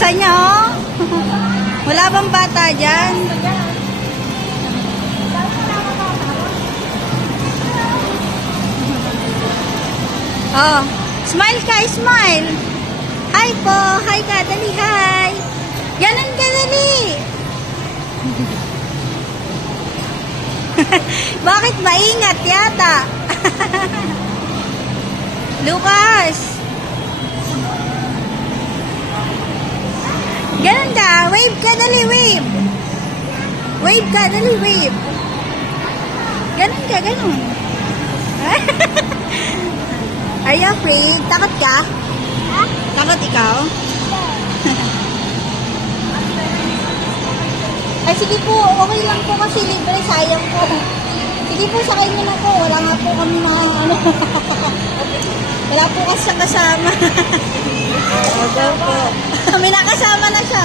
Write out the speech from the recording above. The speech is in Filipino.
Lasa niya, oh. Wala bang bata dyan? Oh, smile ka, smile. Hi po, hi ka, dali, hi. Ganun ka, dali. Bakit maingat yata? Lucas. Ganun ka, wave ka, dali, wave. Wave ka, dali, wave. Ganun ka, ganun. Are you afraid? Takot ka? Ha? Takot ikaw? Ay, sige po, okay lang po kasi libre, sayang po. Sige po, sakay niyo na po. Wala nga po kami na, ano. Wala po kasi siyang kasama. Opo po. May nakasama na siya.